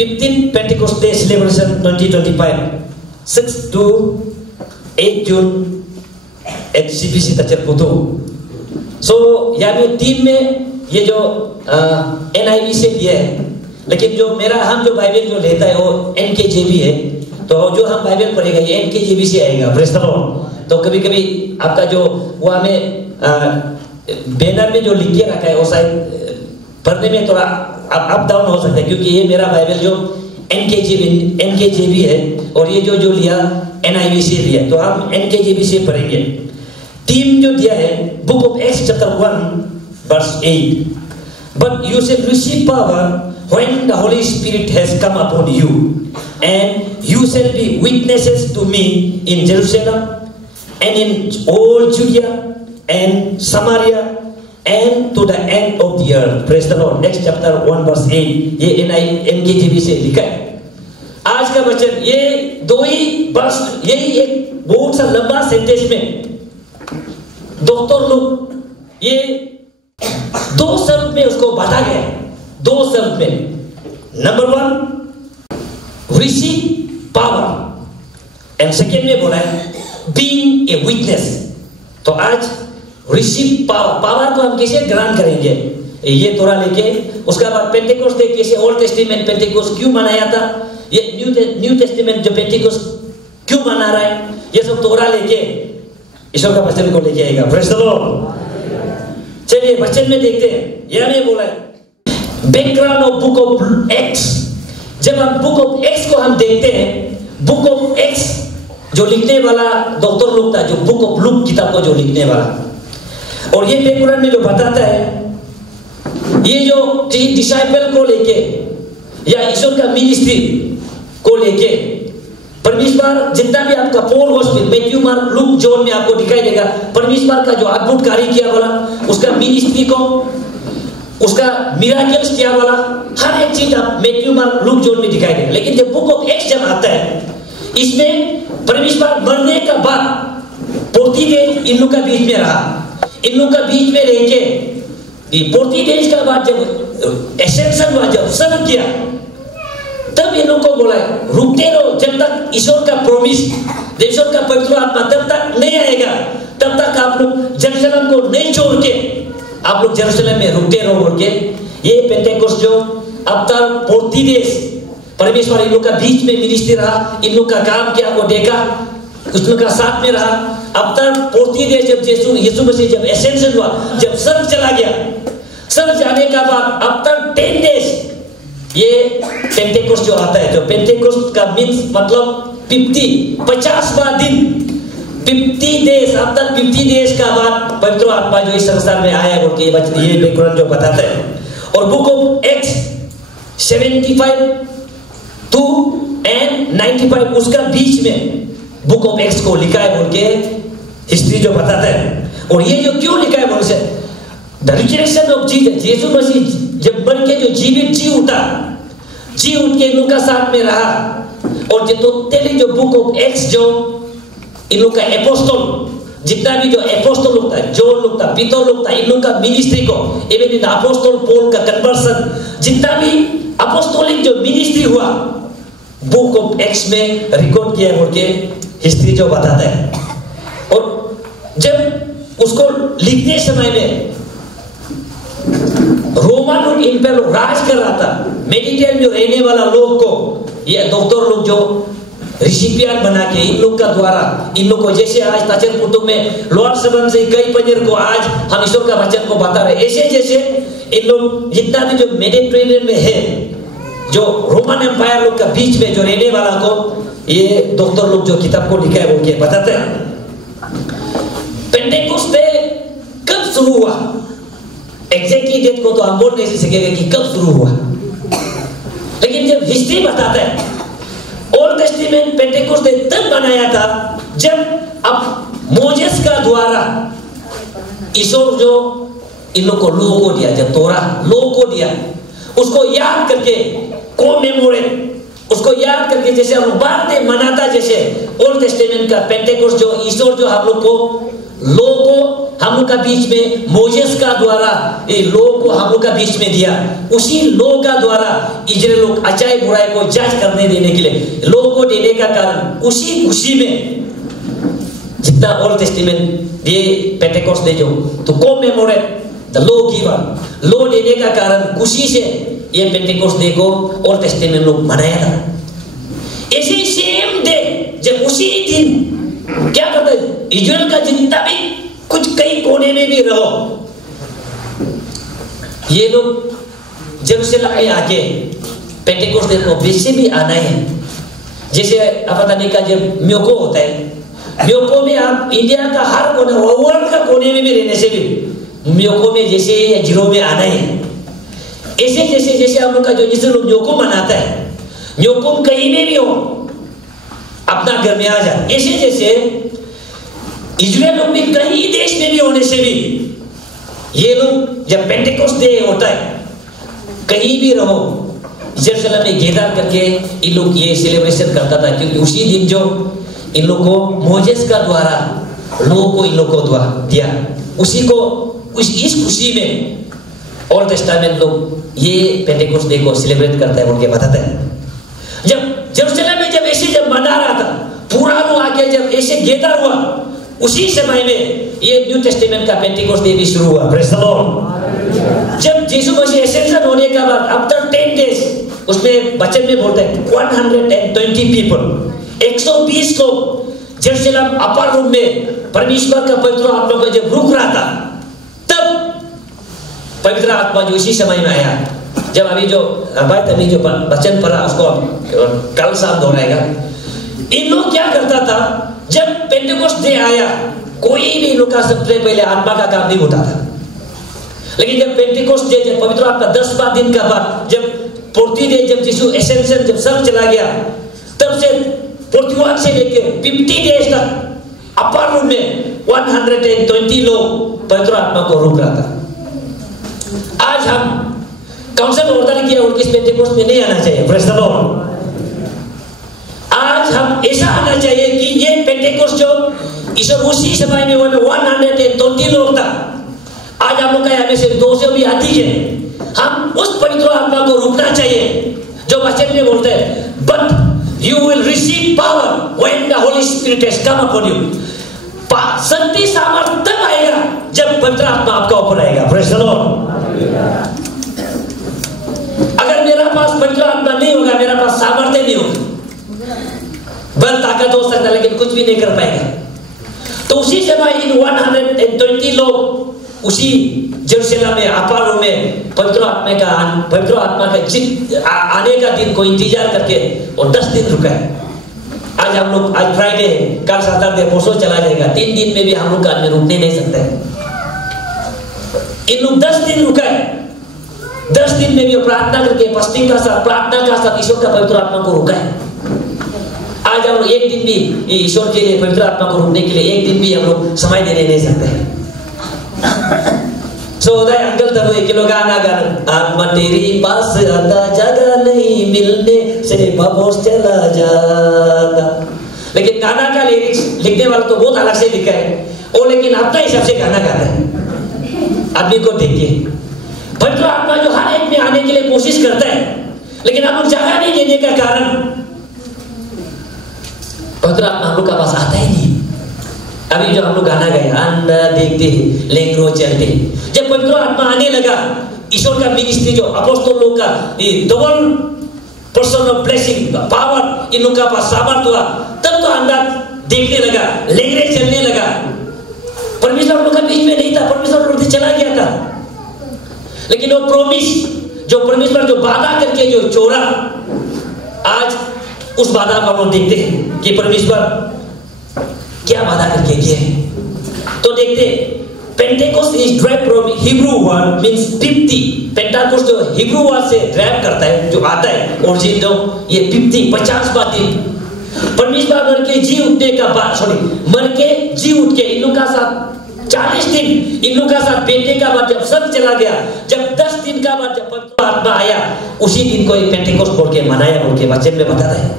15 Pentecost Day celebration 2025, 6 to 8 June at CPC Tachar Putu. So यहाँ team में ये जो NIV से भी है, लेकिन जो हम जो बाइबल जो लेता है वो NKJV है, तो जो हम बाइबल पढ़ेगा ये NKJV से आएगा। Praise the Lord. तो कभी कभी आपका जो वो हमें बैनर में जो लिख के रखा है वो शायद पढ़ने में थोड़ा अप डाउन हो सकता है, क्योंकि ये मेरा बाइबल जो NKJV है और ये जो लिया NIV से लिया, तो हम NKJV से पढ़ेंगे। टीम जो दिया है book of Acts chapter 1 verse 8, but you shall receive power when the Holy Spirit has come upon you, and you shall be witnesses to me in Jerusalem and in all Judea and Samaria and to the end of the earth. Praise the Lord. Next chapter 1 verse 8, ये NKJV से लिखा है। आज का वचन ये दो ही वर्ष, यही एक बहुत सा लंबा सेंटेंस में डॉक्टर लोग ये दो शब्द में उसको बांटा गया, दो शब्द में। Number 1 receive power and second में बोला है बीइंग ए विटनेस। तो आज रिसीव पावर को हम कैसे ग्रहण करेंगे ये थोड़ा लेके, उसका बाद पेंटेकोस्ट डे कैसे ओल्ड टेस्टामेंट पेंटेकोस्ट क्यों मनाया था, ये न्यू टेस्टामेंट जो पेंटेकोस्ट क्यों मना रहा है, ये सब थोड़ा लेके ईश्वर का वचन को लेके आएगा। Praise the Lord. चलिए वचन में देखते हैं। यह नहीं बोला है background of book of acts. जब हम बुक ऑफ एक्ट्स को हम देखते हैं, बुक ऑफ एक्ट्स जो लिखने वाला डॉक्टर लुक था, जो बुक ऑफ लुक किताब को जो लिखने वाला, और ये बैकग्राउंड में जो बताता है ये जो डिसाइपल को लेके या ईश्वर का मिनिस्ट्री को लेके परमेश्वर जितना भी आपका Paul hospital Matthew mark look John में आपको दिखाई देगा, परमेश्वर का जो अद्भुत कार्य किया वाला, उसका मिनिस्ट्री को, उसका मिराकल्स किया वाला हर एक चीज आप मैथ्यू मार्क लूक जॉन में दिखाई देगा। लेकिन जब बुक ऑफ एक्ट्स जब आता है, इसमें परमेश्वर मरने का बाद 40 डेज इन लोग का बीच में रहा, इन लोग का बीच में रह के 40 डेज का बाद जब एसेंशन हुआ, जब सब किया, तब इन लोगों को बोला रुकते रहो जब तक ईश्वर का प्रॉमिस, ईश्वर का पवित्र आत्मा तब तक नहीं आएगा, तब तक आप लोग जेरूशलेम को नहीं छोड़ के आप लोग जेरूशलेम में रुकते रहो बोल के। ये पेंटेकोस्ट जो अब तक 40 डेज परमेश्वर इन लोग का बीच में मिनिस्ट्री रहा, इन लोग का काम किया को देखा, उस लोग का साथ में रहा। अब तक 40 डेज जब यीशु मसीह जब एसेंशन हुआ, जब स्वर्ग चला गया, स्वर्ग जाने का बाद अब तक 10 डेज ये पेंटेकोस्ट जो आता है, जो पेंटेकोस्ट का मीन्स मतलब 50वां दिन, 50 डेज, अब तक 50 डेज का बाद पवित्र आत्मा जो इस संसार में आया बोल के ये बैकग्राउंड जो बताता है। और book of Acts 75 to and 95 उसका बीच में बुक ऑफ एक्ट्स को लिखा है बोल के हिस्ट्री जो बताता है। और ये जो क्यों लिखा है बोल से द रिजरेक्शन ऑफ जीसस, यीशु मसीह जब बन के जो जीवित जी उठ के इन लोग का साथ में रहा, और जो टोटली जो बुक ऑफ एक्ट्स जो इन लोग का एपोस्टल जितना भी जो एपोस्टल लोग था, जॉन लोग था, पीटर लोग था, इन लोग का मिनिस्ट्री को, इवन इन अपोस्टल पॉल का कन्वर्सन, जितना भी अपोस्टोलिक जो मिनिस्ट्री हुआ बुक ऑफ एक्ट्स में रिकॉर्ड किया बोल के हिस्ट्री जो बताता है। और जब उसको लिखते समय में रोमन लोग इन पर राज कर रहा था, मेडिटेरियन जो रहने वाला लोग को ये डॉक्टर लोग जो रिसिपिएंट बना के इन लोग का द्वारा, इन लोग को जैसे आज ताचर पुटुक में लोअर सबन से कई पंजर को आज हम ईश्वर का वचन को बता रहे, ऐसे जैसे इन लोग जितना भी जो मेडिटेरियन में है, जो रोमन एम्पायर लोग का बीच में जो रहने वाला को ये डॉक्टर लोग जो किताब को लिखा है बोल के बताते हैं। पेंटेकोस्ट डे कब शुरू हुआ, एग्जैक्टली डेट को तो हम बोल नहीं सकेंगे कि कब शुरू हुआ, लेकिन जब हिस्ट्री बताता है ओल्ड टेस्टामेंट पेंटेकोस्ट डे तब बनाया था जब अब मोजेस का द्वारा ईश्वर जो इन लोग को लोगों को दिया, जब तोरा लोगों को दिया, उसको याद करके कोमेमोरेट, उसको याद करके जैसे हम बर्थडे मनाता, जैसे ओल्ड टेस्टामेंट का पेंटेकोस्ट जो ईश्वर जो हम लोग को लोगों को हम लोग का बीच में मोजेस का द्वारा ये लोगों को हम लोग का बीच में दिया, उसी लोगों का द्वारा इजराइल लोग अच्छाई बुराई को जज करने देने के लिए लोगों को देने का कारण, उसी खुशी में जितना ओल्ड टेस्टामेंट ये पेंटेकोस्ट डे जो तो commemorate the law given, law देने का कारण खुशी से ये पेंटेकोस्ट डे को ओल्ड टेस्टामेंट लोग मनाया था। इसी सेम डे जब उसी दिन क्या करते हैं इजराइल का जितना भी कुछ कई कोने में भी रहो, ये लोग जेरूसलम में आके पेंटेकोस्ट डे को वैसे भी आना है। जैसे आप बताने का जब म्योको होता है, म्योको में आप इंडिया का हर कोने वर्ल्ड का कोने में भी रहने से भी म्योको में जैसे या जीरो में आना है। ऐसे जैसे जैसे हम लोग का जो जिसे लोग म्योको मनाता है, म्योको कहीं में भी हो अपना घर में आ जाए, ऐसे जैसे इजराइल लोग भी कहीं देश में भी होने से भी ये लोग जब पेंटेकोस्ट डे होता है कहीं भी रहो जेरूसलम में गेदर करके इन लोग ये सेलिब्रेशन करता था, क्योंकि उसी दिन जो इन लोग को मोजेस का द्वारा लोगों को इन लोग को दिया, उसी को इस खुशी में ओल्ड टेस्टामेंट लोग ये पेंटेकोस्ट डे को सेलिब्रेट करता है, बोल के बताता है। जब जेरूसलम में जब ऐसे जब मना रहा था, पूरा लोग आके जब ऐसे गेदर हुआ, उसी समय में ये न्यू टेस्टामेंट का पेंटेकोस्ट डे भी शुरू हुआ। Praise the Lord. जब यीशु मसीह एसेंशन होने के बाद आफ्टर 10 डेज, उसमें वचन में बोलते हैं 120 पीपल, 120 लोग जेरूसलम अपर रूम में परमेश्वर का पवित्र आत्मा को जब रुक रहा था, तब पवित्र आत्मा जो इसी समय में आया। जब अभी जो अभी जो वचन पढ़ा उसको कल शाम दोहराएगा। इन लोग क्या करता था, जब पेंटेकोस्ट डे आया कोई भी लोग का सबसे पहले आत्मा का काम नहीं होता था, लेकिन जब पेंटेकोस्ट डे जब पवित्र आत्मा 10 दिन का बाद जब 40 डे जब यीशु एसेंशन जब सब चला गया, तब से 41 से लेके 50 डेज तक अपर रूम में 120 लोग पवित्र आत्मा को रोक रहा था। आज हम काउंसिल ऑर्डर किया उनके इस पेंटेकोस्ट में नहीं आना चाहिए। Praise the Lord. आज हम ऐसा आना चाहिए कि ये पेंटेकोस्ट जो ईश्वर उसी समय में 120 लोग था, आज हम लोग का यहाँ से 200 भी अधिक है। हम उस पवित्र आत्मा को रुकना चाहिए जो वचन में बोलते हैं, but you will receive power when the Holi spirit has come upon you. शक्ति सामर्थ्य तब आएगा जब पवित्र आत्मा आपका ऊपर आएगा। Praise the Lord. अगर मेरा पास पवित्र आत्मा नहीं होगा, मेरा पास सामर्थ्य नहीं होगा, बल ताकत हो सकता है लेकिन कुछ भी नहीं कर पाएगा। तो उसी समय इन 120 लोग उसी जेरूसलम में अपर रूम में पवित्र आत्मा का आने का दिन को इंतजार करके और 10 दिन रुका है। आज हम लोग आज फ्राइडे, कल सैटरडे, परसों चला जाएगा, 3 दिन में भी हम लोग आज में रुकने नहीं सकते। इन लोग 10 दिन रुका है, 10 दिन में भी प्रार्थना करके फास्टिंग का साथ, प्रार्थना का साथ ईश्वर का पवित्र आत्मा को रुका है। आज हम लोग एक दिन भी ईश्वर के लिए पवित्र आत्मा को रुकने के लिए एक दिन भी हम लोग समय देने नहीं सकते। उदय अंकल तब एक लोग गाना आत्मा तेरी पास आता, जगह नहीं मिलने से वापस चला जाता। लेकिन गाना का लिरिक्स लिखने वाला तो बहुत अलग से लिखा है, वो लेकिन अपना हिसाब से गाना गाता है। आदमी को देखिए, पवित्र आत्मा जो हर एक में आने के लिए कोशिश करता है, लेकिन हम लोग जगह नहीं देने का कारण पवित्र आत्मा हम लोग का पास आता ही नहीं। अभी जो हम लोग गाना गाए, अंदर देखते लेंगरो चलते, जब पवित्र आत्मा आने लगा, ईश्वर का मिनिस्ट्री जो अपोस्तल लोग का double person of blessing power in लोग का पास सामर्थ हुआ, तब तो अंदर देखने लगा, लेंगरे चलने लगा। परमेश्वर लोग का बीच में नहीं था, परमेश्वर लोग से चला गया था। लेकिन वो प्रॉमिस जो परमेश्वर जो वादा करके जो छोड़ा, आज उस वादा को हम देखते हैं कि परमेश्वर क्या वादा करके किए। तो देखते Pentecost is drive from Hebrew word means 50। Pentecost जो हिब्रू वर्ड से ड्राइव करता है, जो आता है ओरिजिन जो ये 50 दिन परमेश्वर मर के जी उठने का बाद, मर के जी उठ के इन लोग का साथ 40 दिन इन लोग का साथ बैठने का बाद जब सब चला गया, जब 10 दिन का बाद जब पवित्र आत्मा आया, उसी दिन को पेंटेकोस्ट बोल के मनाया, बोल के वचन में बताता है।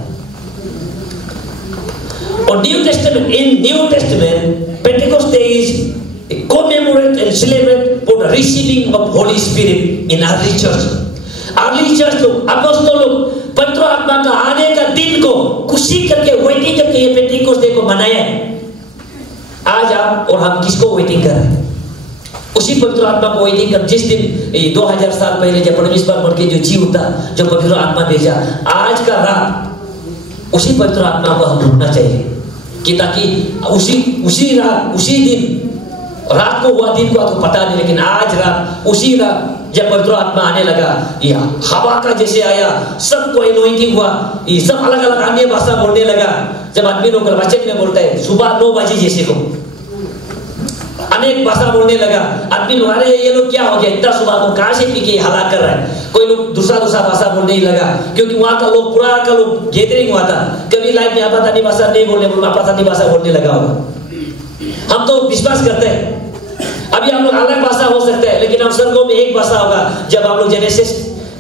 और new testament, in new testament Pentecost Day is commemorate and celebrate for the receiving of Holy Spirit in early church. Early church लोग, अपोस्तल लोग पवित्र आत्मा का आने का दिन को खुशी करके वेटिंग करके ये पेंटिकोस्ट डे को मनाया है। आज आप और हम किसको वेटिंग कर रहे हैं? उसी पवित्र आत्मा को वेटिंग कर, जिस दिन 2000 साल पहले जब परमेश्वर बन के जो जीव था, जो पवित्र आत्मा भेजा, आज का रात उसी पवित्र आत्मा को हम ढूंढना चाहिए कि ताकि उसी रात उसी दिन, रात को हुआ दिन को आपको पता नहीं, लेकिन आज रात उसी रात जब पवित्र आत्मा आने लगा, ये हवा का जैसे आया, सबको एनॉइंटिंग हुआ, ये सब अलग अलग अन्य भाषा बोलने लगा। जब आदमी लोग वचन में बोलता है सुबह 9 बजे जैसे को अनेक भाषा बोलने लगा, आदमी लोग अरे ये लोग क्या हो गया, इतना सुबह को कहां से पी के हला कर रहा है। कोई लोग दूसरा भाषा बोलने ही लगा, क्योंकि वहां का लोग पूरा का लोग गैदरिंग हुआ था। कभी लाइफ में आपातानी भाषा नहीं बोलने, आपातानी भाषा बोलने लगा होगा। हम तो विश्वास करते हैं अभी हम लोग अलग भाषा हो सकता है, लेकिन हम स्वर्गों में एक भाषा होगा। जब हम लोग जेनेसिस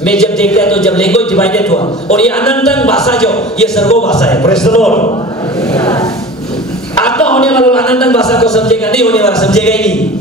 में जब देखते हैं तो जब लैंग्वेज डिवाइडेड हुआ, और ये अनंतन भाषा जो ये सर्गो भाषा है। Praise the Lord. आत्मा होने वाला अनंतन भाषा को समझेगा, नहीं होने वाला समझेगा ही नहीं।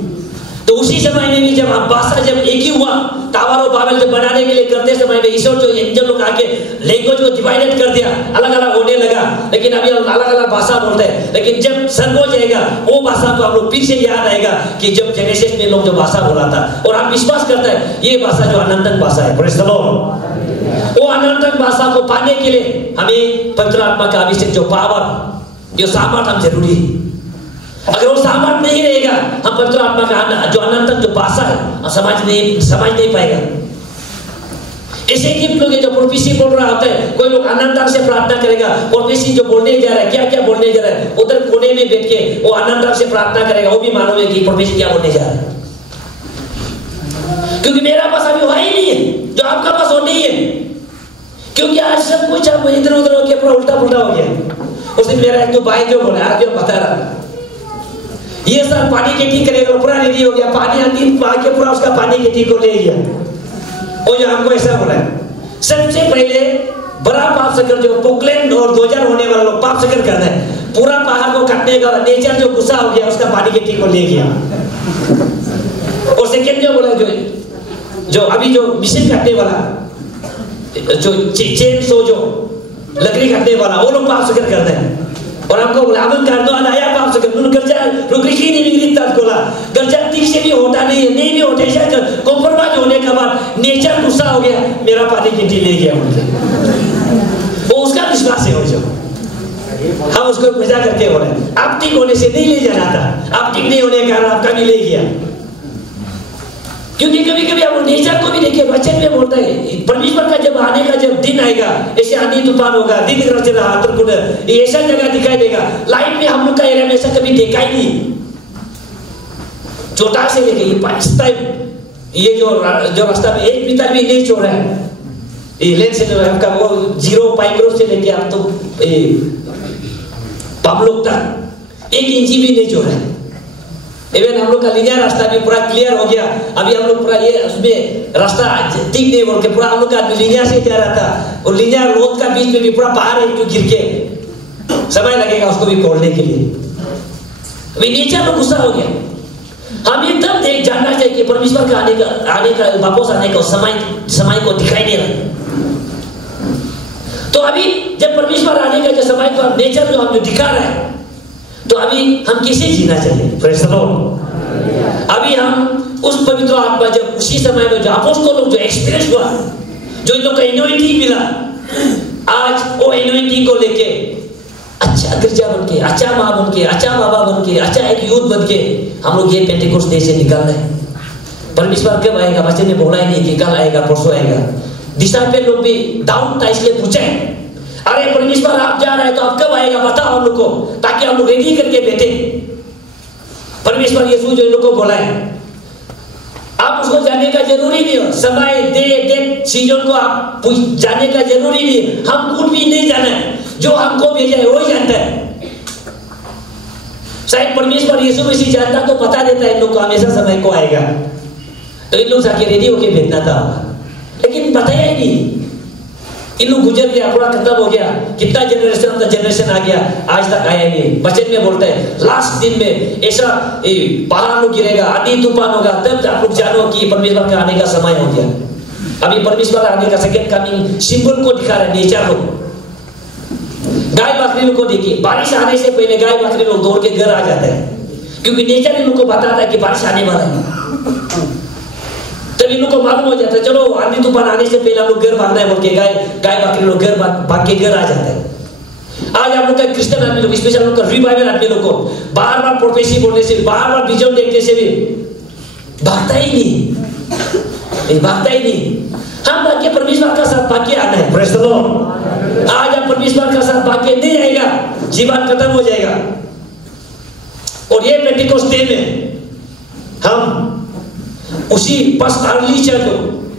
तो उसी समय में भी जब भाषा जब एक ही हुआ, टावर और बाबेल जब बनाने के लिए करते समय में ईश्वर जो एंजल लोग आके लैंग्वेज को डिवाइडेड कर दिया, अलग अलग होने लगा। लेकिन अभी हम अलग अलग भाषा बोलते हैं, लेकिन जब सर्ग हो जाएगा वो भाषा को हम लोग फिर से याद आएगा कि जब जेनेसिस में लोग जो भाषा बोला था, और हम विश्वास करते हैं ये भाषा जो अनंतन भाषा है। Praise the Lord. वो अनंतन भाषा को पाने के लिए हमें पवित्र आत्मा का अभिषेक, जो पावर, जो सामर्थ हम जरूरी है। अगर वो सामर्थ नहीं रहेगा, हम पवित्र आत्मा का जो अनंत जो भाषा है समझ नहीं पाएगा। ऐसे कि लोग जो प्रोफेसी बोल रहा होता है, कोई लोग अनंत से प्रार्थना करेगा, प्रोफेसी जो बोलने जा रहा है, क्या क्या बोलने जा रहा है, उधर कोने में बैठ के वो अनंत से प्रार्थना करेगा, वो भी मालूम है कि प्रोफेसी क्या बोलने जा रहा है। क्योंकि मेरा पास अभी वही नहीं है जो आपका पास वो नहीं है, क्योंकि आज सब कुछ अब इधर उधर होकर पूरा उल्टा पुल्टा हो गया। उस दिन मेरा एक तो भाई जो बोला, आगे बता रहा ये सर पानी के ठीक करेगा, पूरा रेडी हो गया, पानी आती आके पूरा उसका पानी के ठीक को ले गया। वो जो हमको ऐसा बोला है, सबसे पहले बड़ा पाप सकर जो पोकलैंड और 2000 होने वाला लोग पाप सकर करना है, पूरा पहाड़ को काटने का नेचर जो गुस्सा हो गया, उसका पानी के ठीक को ले गया। और सेकेंड जो बोला जो अभी जो मिशन काटने वाला, जो चेन सो जो लकड़ी काटने वाला, वो लोग पाप सकर करते हैं। और हमको बोला अब कर दो आया पाप से कर गरजा रुकरी नहीं निकली तक बोला गरजा ठीक से भी होता नहीं है, नहीं भी होते शायद कॉम्प्रोमाइज होने के बाद नेचर गुस्सा हो गया, मेरा पानी गिट्टी ले गया मुझे। वो उसका विश्वास है, हो जो हम उसको पूजा करके हो रहे हैं। आप ठीक होने से नहीं ले जाना था, आप ठीक नहीं होने के कारण आपका भी ले गया। क्योंकि कभी कभी आप नेचर को भी देखिए, वचन में बोलता है परमेश्वर का जब आने का जब दिन आएगा, ऐसे आंधी तूफान होगा, दिन ऐसा जगह दिखाई देगा। लाइफ में हम लोग का एरिया में ऐसा कभी देखा ही नहीं। छोटा से लेके ये जो रास्ता में एक मीटर भी नहीं छोड़ रहा है, ये लेन से आपका वो 0 माइक्रो से लेके आप तो पब्लिक तक 1 इंच भी नहीं छोड़ रहा है। इवन हम लोग का लीनियर रास्ता भी पूरा क्लियर हो गया। अभी हम लोग पूरा ये उसमें रास्ता ठीक नहीं बोल के पूरा हम लोग का लीनियर से जा रहा था, और लीनियर रोड का बीच में भी पूरा पहाड़ एक जो गिर के समय लगेगा उसको भी खोलने के लिए। अभी नेचर में गुस्सा हो गया। हम एकदम देख जानना चाहिए कि परमेश्वर का आने का वापस आने का समय को दिखाई दे रहा है। तो अभी जब परमेश्वर आने का जो समय को नेचर जो हम जो दिखा रहा है, तो अभी हम कैसे जीना चाहिए? Praise the Lord. अभी हम उस पवित्र आत्मा जब उसी समय में जो अपोस्तल लोग जो एक्सपीरियंस हुआ, जो इन लोग को एनॉइंटिंग मिला, आज वो एनॉइंटिंग को लेके अच्छा गिरजा बन के, अच्छा माँ बन के, अच्छा बाबा बन के, अच्छा एक यूथ बन के हम लोग ये पेंटेकोस्ट डे से निकल रहे हैं। परमेश्वर कब आएगा? वचन ने बोला ही नहीं कि कल आएगा परसों आएगा। डिसाइपल लोग भी डाउट था, इसलिए पूछे अरे परमेश्वर आप जा रहे हैं तो आप कब आएगा बताओ हम लोग को, ताकि हम लोग रेडी करके बैठे। परमेश्वर यीशु जो इन लोग को बोला है, आप उसको जाने का जरूरी नहीं हो, समय दे सीजन को आप जाने का जरूरी नहीं है। हम कुछ भी नहीं जाना है, जो हमको भेजा है वही जानता है। शायद परमेश्वर यीशु मसीह जानता तो बता देता है इन लोग को हमेशा समय को आएगा, तो इन लोग जाके रेडी होके बैठना था, लेकिन बताया ही नहीं। इन लोग गुजर गया, पूरा खत्म हो गया, कितना जनरेशन आ गया, आज तक आया नहीं। वचन में बोलता है लास्ट दिन में ऐसा पहाड़ गिरेगा, आंधी तूफान होगा, तब आप लोग जानो कि परमेश्वर का आने का समय हो गया। अभी परमेश्वर आने का सेकंड कमिंग सिंबल को दिखा रहा है नेचर को। गाय बकरी को देखिए, बारिश आने से पहले गाय बकरी लोग दौड़ के घर आ जाते हैं, क्योंकि नेचर इन लोग को बताता है कि बारिश आने वाला है। तब इन लोग को मालूम हो जाता है चलो आंधी तूफान आने से पहले हम लोग घर भागना है बोल के गाय बकरी लोग घर भाग के घर आ जाते हैं। आज आप लोग का क्रिश्चियन आदमी लोग, स्पेशल लोग का रिवाइवल आदमी लोग को बार बार प्रोफेसी बोलने से, बार बार विजन देखने से भी भागता ही नहीं, भागता ही नहीं। हम भाग्य परमेश्वर का साथ भाग्य आना है। Praise the Lord. आज आप परमेश्वर का साथ भाग्य नहीं आएगा, जीवन खत्म हो जाएगा। और ये पेंटिकोस्ट डे में हम उसी फर्स्ट अर्ली चर्च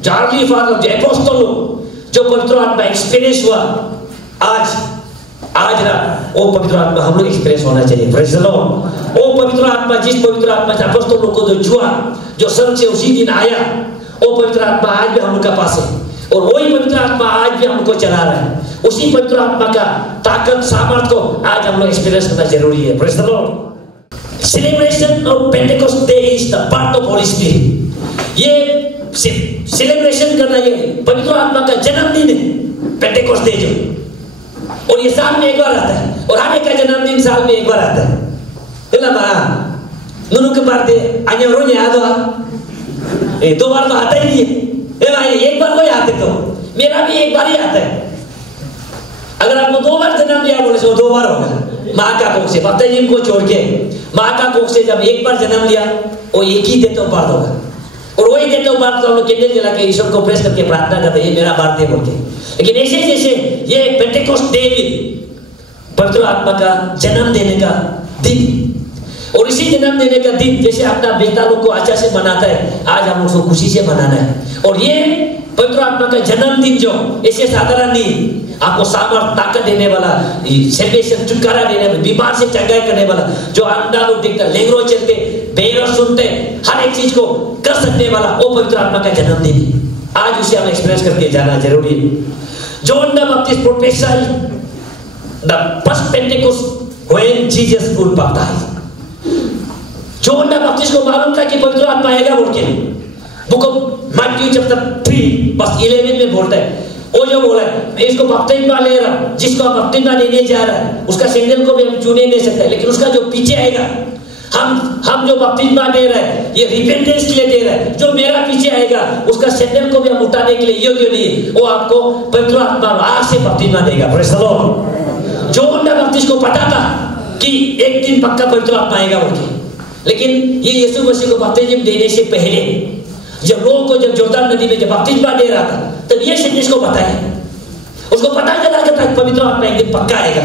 जो अर्ली फादर जो एपोस्टल जो पवित्र आत्मा एक्सपीरियंस हुआ, आज ना वो पवित्र आत्मा हम लोग एक्सपीरियंस होना चाहिए। Praise the Lord. वो पवित्र आत्मा, जिस पवित्र आत्मा से अपोस्टल लोग को जो छुआ, जो स्वर्ग से उसी दिन आया, वो पवित्र आत्मा आज भी हम लोग का पास है, और वही पवित्र आत्मा आज भी हमको चला रहा है। उसी पवित्र आत्मा का ताकत सामर्थ को आज हम लोग एक्सपीरियंस करना जरूरी है। Praise the Lord. Celebration of Pentecost day is the part of Holy spirit. ये सेलिब्रेशन करना, ये पवित्र आत्मा का जन्मदिन है पेंटेकोस्ट डे जो, और ये साल में एक बार आता है, और हर एक का जन्मदिन साल में एक बार आता है। नुनु के बार दे अन्य याद हुआ, दो बार तो आता ही नहीं है, एक बार कोई आते तो मेरा भी एक बार ही आता है। अगर आपको दो बार जन्म दिया बोले तो दो बार होगा। माँ का कोख से, बप्तिस्म को छोड़ के माँ का कोख से जब एक बार जन्म लिया, वो एक ही देते बार होगा, और वही देते बार तो हम लोग कैंडल जला के ईश्वर को प्रेस करके प्रार्थना करते हैं, ये मेरा बार दे बोल के। लेकिन ऐसे जैसे ये पेंटेकोस्ट डे भी पवित्र आत्मा का जन्म देने का दिन, और इसी जन्म देने का दिन जैसे अपना बेटा लोग को अच्छा से मनाता है, आज हम लोग को खुशी से मनाना है। और ये पवित्र आत्मा का जन्मदिन जो ऐसे साधारण नहीं, आपको सामर्थ ताकत देने वाला, सेल्वेशन छुटकारा देने वाला, बीमार से चंगाई करने वाला, जो अंधा लोग देखता, लेंगरो चलते, बेगर सुनते, हर एक चीज को कर सकने वाला, वो पवित्र आत्मा का जन्मदिन आज उसे हम एक्सपीरियंस करके जाना जरूरी है। John the Baptist prophesied the first Pentecost when Jesus would baptize. John the Baptist को मालूम था कि पवित्र आत्मा आएगा बोल के। Book of Matthew chapter 3 verse 11 में बोलता है, वो जो बोला है मैं इसको बपतिस्मा ले रहा हूं, जिसको आप बपतिस्मा लेने जा रहा है उसका सैंडल को भी हम छूने नहीं सकते, लेकिन उसका जो पीछे आएगा, हम जो बपतिस्मा दे रहे हैं ये रिपेंटेंस के लिए दे रहे हैं, जो मेरा पीछे आएगा उसका सैंडल को भी हम उठाने के लिए योग्य नहीं, वो आपको पवित्र आत्मा आग से बपतिस्मा देगा। Praise the Lord. John the Baptist को पता था कि एक दिन पक्का पवित्र आत्मा आएगा बोल के, लेकिन ये यीशु मसीह को बपतिस्मा देने से पहले जब लोगों को जब जोर्दान नदी में जब बपतिस्मा दे रहा था, तब ये संदेश को बताया, उसको पता चला कि पवित्र आत्मा एक दिन पक्का आएगा।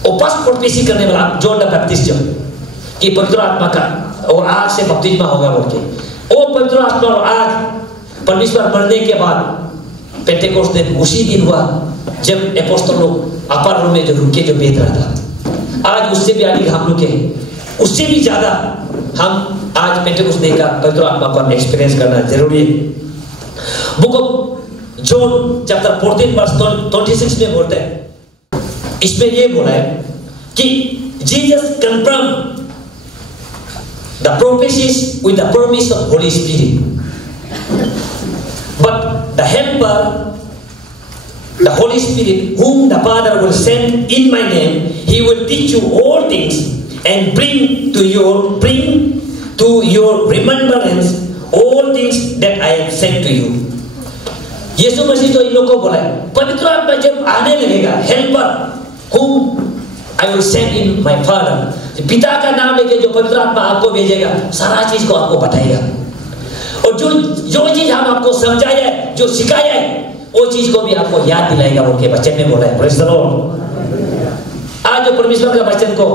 और फर्स्ट प्रोफेसी करने वाला जॉन द बैप्टिस्ट जो कि पवित्र आत्मा का और आग से बपतिस्मा होगा बोल के, वो पवित्र आत्मा और आग परमेश्वर मरने के बाद पेंटेकोस्ट दिन उसी दिन हुआ जब अपोस्तल लोग अपर रूम में जो रुके जो बेच रहा था। आज उससे भी अधिक हम रुके, उससे भी ज्यादा हम आज पेंटेकोस्ट डे का पवित्र आत्मा को हम एक्सपीरियंस करना जरूरी है। Book of John chapter 14 verse 26 में बोलता है, इसमें ये बोला है कि Jesus confirm the prophecies with the promise of Holy Spirit, but the helper the Holy Spirit whom the Father will send in my name, he will teach you all things and bring to your remembrance all things that I have said to you. यीशु मसीह तो इन लोगों को बोला है, पवित्र आत्मा जब आने लगेगा, helper whom I will send in my Father, पिता का नाम लेके जो पवित्र आत्मा आपको भेजेगा, सारा चीज को आपको बताएगा, और जो चीज हम आपको समझाया है, जो सिखाया है, वो चीज को भी आपको याद दिलाएगा बोल के वचन में बोला है। Praise the Lord. आज जो परमेश्वर का वचन को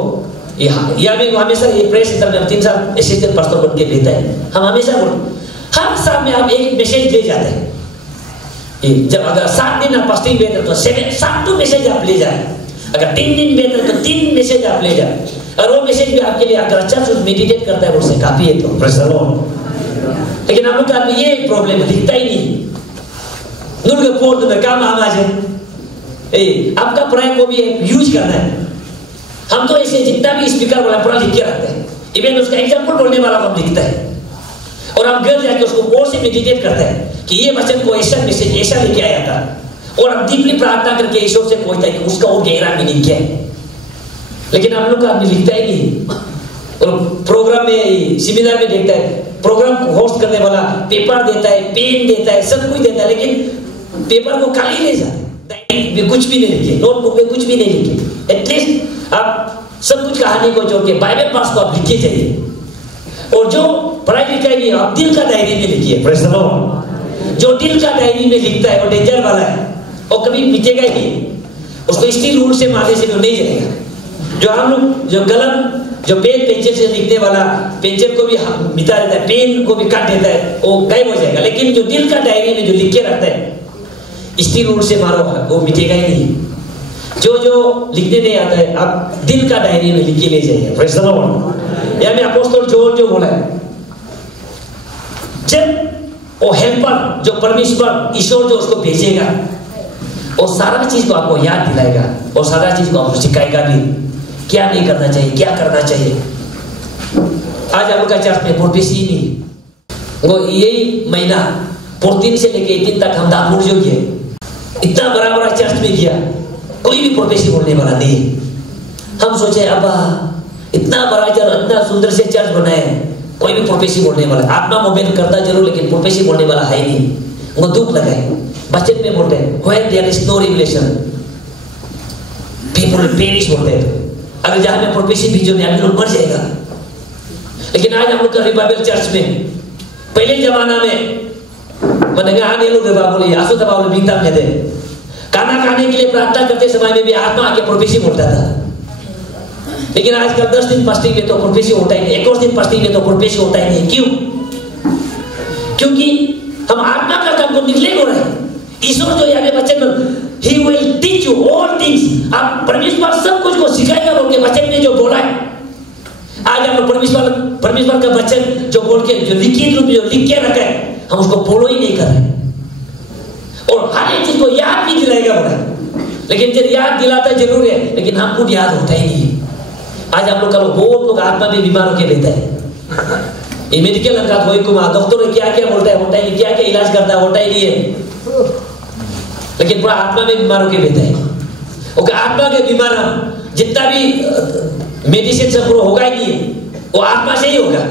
में हमेशा ये प्रेस में 3 साल असिस्टेंट पास्टर बन के देता है, हम हमेशा हर साल में हम एक मैसेज ले जाते हैं। जब अगर 7 दिन आप फास्टिंग बेहतर तो 7 मैसेज आप ले जाए, अगर 3 दिन बेहतर तो 3 मैसेज आप ले जाए, और वो मैसेज भी आपके लिए अगर अच्छा से मेडिटेट करता है उससे काफी है। तो प्रेज़ द लॉर्ड। लेकिन हम लोग का ये प्रॉब्लम दिखता ही नहीं, नुर्ग पोर्ट में काम आमा है आपका प्राय को भी यूज करना है। हम तो ऐसे जितना भी स्पीकर वाला पूरा लिख के रखते हैं, इवन उसका एग्जाम्पल बोलने वाला हम लिखता है और हम घर जाके उसको और से मेडिटेट करते हैं कि ये वचन को ऐसा मैसेज ऐसा लेके आया था, और हम डीपली प्रार्थना करके ईश्वर से पूछते हैं कि उसका और गहरा मीनिंग क्या है। लेकिन हम लोग का आदमी लिखता ही नहीं, और प्रोग्राम में सेमिनार में देखता है प्रोग्राम को होस्ट करने वाला पेपर देता है, पेन देता है, सब कुछ देता है, लेकिन पेपर को खाली ले जाता है, कुछ भी नहीं लिखे, नोटबुक में कुछ भी नहीं लिखे। एटलीस्ट आप सब कुछ कहानी को जोड़ के बाइबल पास को आप लिखे जाइए, और जो पढ़ाई लिखाई नहीं आप दिल का डायरी में लिखिए। Praise the Lord. जो दिल का डायरी में लिखता है वो डेंजर वाला है, और कभी मिटेगा ही नहीं, उसको स्टील रूल से मारने से वो नहीं जाएगा। जो हम लोग जो कलम जो पेन पेंसिल से लिखने वाला पेंसिल को भी मिटा देता है, पेन को भी काट देता है, वो गायब हो जाएगा। लेकिन जो दिल का डायरी में जो लिख के रखता है स्टील रूल से मारो वो मिटेगा ही नहीं। जो जो लिखने नहीं आता है आप दिल का डायरी में लिख के ले जाइए। Praise the Lord. या मैं अपोस्तल जॉन जो बोला है, जब वो हेल्पर जो परमेश्वर ईश्वर जो उसको भेजेगा वो सारा चीज को आपको याद दिलाएगा, और सारा चीज को आपको सिखाएगा भी क्या नहीं करना चाहिए, क्या करना चाहिए। आज हम लोग का चर्च में प्रोफेसी नहीं, वो यही महीना 14 से लेके 18 तक हम दापुर जो किए, इतना बड़ा बड़ा चर्च में किया, कोई भी प्रोफेसी बोलने वाला नहीं है। हम सोचे अब इतना बड़ा चर्च, इतना सुंदर से चर्च बनाए, कोई भी प्रोफेसी बोलने वाला, आत्मा मोमेंट करता जरूर लेकिन प्रोफेसी बोलने वाला है नहीं। वो दुख लगा है। बचन में बोलते हैं when there is no revelation people perish बोलते हैं। अगर जहां में प्रोफेसी भी जो नहीं लोग मर जाएगा। लेकिन आज हम लोग का रिवाइवल चर्च में, पहले जमाना में मैंने आने लोग रिवाइवल आसो दबाव बीता में दे खाना खाने के लिए प्रार्थना करते समय में भी आत्मा आके प्रोफेसी बोलता था। लेकिन आजकल 10 दिन फास्टिंग में तो प्रोफेसी होता ही नहीं, 21 दिन फास्टिंग में तो प्रोफेसी होता ही नहीं। क्यों? क्योंकि हम आत्मा का काम को निकले हो रहे हैं। ईश्वर जो यहाँ पे वचन में He will teach you all things, आप परमेश्वर सब कुछ को सिखाएगा बोल के वचन में जो बोला है। आज हम परमेश्वर का वचन जो बोल के जो लिखित रूप में जो लिख के रखा है, हम उसको फॉलो ही नहीं कर रहे, और हर एक चीज को याद भी दिलाएगा बोला। लेकिन जब याद दिलाता जरूर है, लेकिन हम खुद याद होता ही नहीं। आज आप लोग का बहुत लोग आत्मा में बीमार होकर रहता है। ये मेडिकल अंगात हो कुमार डॉक्टर क्या क्या बोलता है होता ही, क्या क्या इलाज करता है होता ही नहीं है, लेकिन पूरा आत्मा में बीमार होकर रहता है। ओके, आत्मा के बीमार हम जितना भी मेडिसिन से पूरा होगा ही नहीं, वो आत्मा से ही होगा।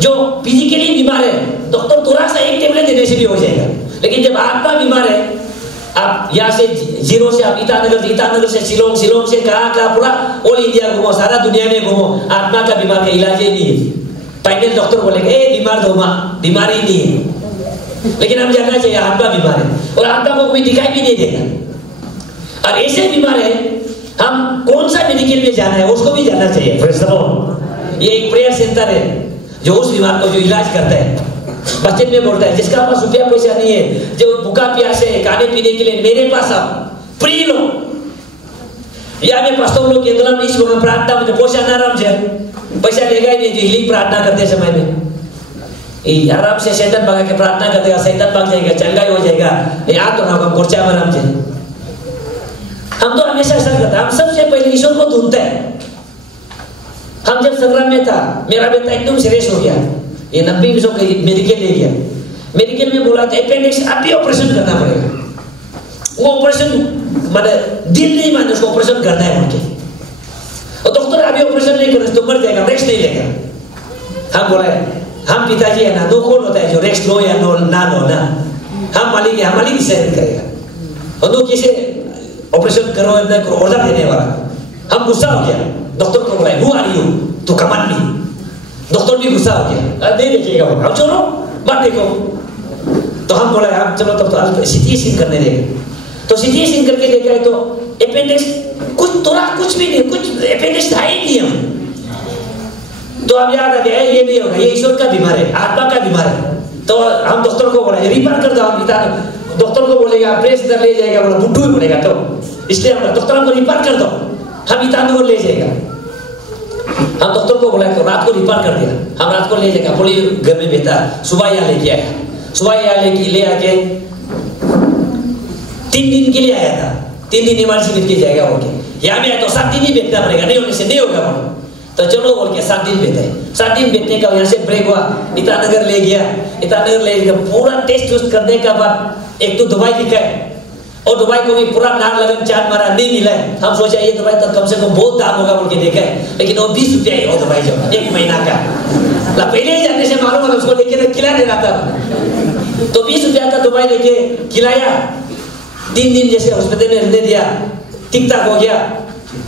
जो फिजिकली बीमार है डॉक्टर थोड़ा सा एक टेबलेट देने से भी हो जाएगा, लेकिन जब आत्मा बीमार है, आप यहाँ से जीरो से आप ईटानगर से शिलोंग से कहाँ पूरा ऑल इंडिया घूमो, सारा दुनिया में घूमो, आत्मा का बीमार का इलाज ही नहीं है। फाइनल डॉक्टर बोलेगा बीमार दो माँ, बीमारी नहीं है। लेकिन हम जानना चाहिए आत्मा बीमार है, और आत्मा को कोई दिखाई भी नहीं देगा। और ऐसे बीमार है, हम कौन सा मेडिकल में जाना है उसको भी जानना चाहिए। Praise the Lord. ये एक प्रेयर सेंटर है जो उस बीमार को जो इलाज करता है। बच्चे में बोलता है जिसका पास रुपया पैसा नहीं है, जो भूखा प्यासे है, खाने पीने के लिए मेरे पास आओ, फ्री लो। या मैं पास्टर लोग के दौरान इस वक्त प्रार्थना में पैसा नाराम से पैसा लेगा ही नहीं, जो हिलिंग प्रार्थना करते समय में आराम से शैतान भगा के प्रार्थना कर देगा, शैतान भाग जाएगा, चंगा ही हो जाएगा। याद तो ना हम कुर्चा में आराम से। हम तो हमेशा ऐसा करते हैं, हम सबसे पहले ईश्वर को ढूंढते हैं। हम जब संग्राम में था, मेरा बेटा एकदम सीरियस हो गया, ये 90 विषयों का मेडिकल ले गया। मेडिकल में बोला था अपेंडिक्स अभी ऑपरेशन करना पड़ेगा। वो ऑपरेशन माने दिल नहीं माने उसको ऑपरेशन करना है उनके, और डॉक्टर अभी ऑपरेशन नहीं करे तो मर जाएगा, रेस्ट नहीं लेगा। हम बोला हम पिताजी है ना, दो कौन होता है जो रेस्ट लो या नो ना लो ना, हम मालिक है, हम मालिक डिसाइड करेगा। और दो कैसे ऑपरेशन करो ना करो ऑर्डर देने वाला। हम गुस्सा हो गया, डॉक्टर को बोला who are you to command me. Doctor भी गुस्सा हो गया, नहीं देखिएगा हम चलो मत देखो। तो हम बोला हम चलो तब तो सीटी स्कैन करने देंगे। तो सीटी स्कैन करके देखा है तो अपेंडिक्स कुछ थोड़ा कुछ भी नहीं, कुछ अपेंडिक्स था ही नहीं। हम तो अब याद आ गया ये नहीं होगा, ये ईश्वर का बीमार है, आत्मा का बीमार है। तो हम डॉक्टर को बोला रिफर कर दो। हम डॉक्टर को बोलेगा प्रेस इधर ले जाएगा, बोला बुड्ढू ही बोलेगा, तो इसलिए हम डॉक्टर को रिफर कर दो, हम ईटानगर ले जाएगा। हम डॉक्टर को बोला तो रात को रिफर कर दिया। हम रात को ले जाएगा, बोले घर में बेटा सुबह यहाँ लेके आया। सुबह यहाँ ले आके 3 दिन के लिए आया था, 3 दिन इमरजेंसी मिल के जाएगा बोल के, यहाँ में तो 7 दिन ही बैठना पड़ेगा, नहीं होने से नहीं होगा बोल। तो चलो बोल के 7 दिन बैठे, 7 दिन बैठने का यहाँ से ब्रेक हुआ, ईटानगर ले गया, ईटानगर ले गया, पूरा टेस्ट करने का बाद एक तो दुबई दिखा है, और दुबई को भी पूरा नाक लगन चाट मारा, नहीं मिला है। हम सोचा ये दुबई तो कम से कम बहुत दाम होगा बोल के देखा है, लेकिन वो 20 रुपया ही वो दुबई जो 1 महीना का, पहले ही जाने से मालूम है उसको लेके खिला दे रहा था। तो 20 रुपया का दुबई लेके खिलाया, 3 दिन जैसे हॉस्पिटल में रहने दिया, ठीक ठाक हो गया,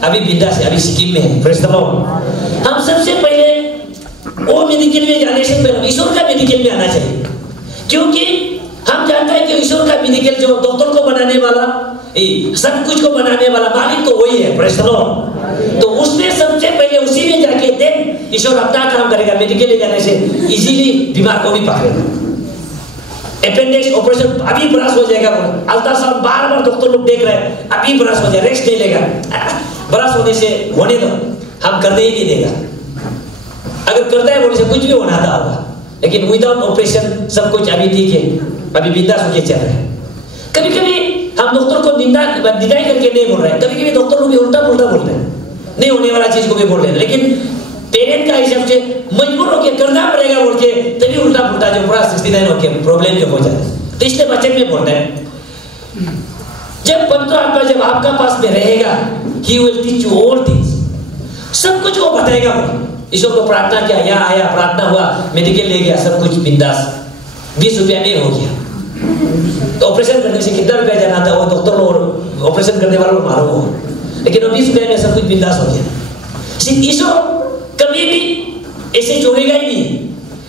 अभी बिंदास है, अभी सिक्किम में है। Praise the Lord. हम सबसे पहले वो मेडिकल में जाने से पहले ईश्वर का मेडिकल में आना चाहिए, क्योंकि हम जानते हैं कि ईश्वर का मेडिकल जो डॉक्टर को बनाने वाला, सब कुछ को बनाने वाला मालिक तो वही है। Praise the Lord. तो उसने सबसे पहले उसी में जाके देख ईश्वर अपना काम करेगा। मेडिकल ले जाने से इजीली बीमार को भी पकड़ेगा। अपेंडिक्स ऑपरेशन अभी ब्रश हो जाएगा, अल्ट्रासाउंड बार बार डॉक्टर लोग देख रहे हैं, अभी ब्रश हो जाए, रेस्ट नहीं लेगा, ब्रश होने से होने दो, हम करने ही नहीं देगा। अगर करता है बोले से कुछ भी होना था होगा, लेकिन विदाउट ऑपरेशन सब कुछ अभी ठीक है, अभी बिंदास होके चल रहे हैं। कभी कभी हम डॉक्टर को निंदाई करके नहीं बोल रहे हैं, कभी कभी डॉक्टर लोग भी उल्टा पुल्टा बोल रहे हैं, नहीं होने वाला चीज को भी बोल रहे हैं, लेकिन पेरेंट का हिसाब से मजबूर होकर करना पड़ेगा बोल के तभी उल्टा पुल्टा जो पूरा 69 होके प्रॉब्लम जो हो जाए। तो इसलिए बच्चे में बोल रहे हैं, जब पवित्र आत्मा जब आपका पास में रहेगा, He will teach you all things, सब कुछ वो बताएगा। ईश्वर को प्रार्थना किया, यहाँ आया, प्रार्थना हुआ, मेडिकल ले गया, सब कुछ बिंदास, 20 रुपया में हो गया। तो ऑपरेशन करने से कितना रुपया जाना था वो डॉक्टर लोग ऑपरेशन करने वालों को मालूम हो, लेकिन वो 20 रुपया में सब कुछ बिंदास हो गया। ईश्वर कभी भी ऐसे छोड़ेगा ही नहीं,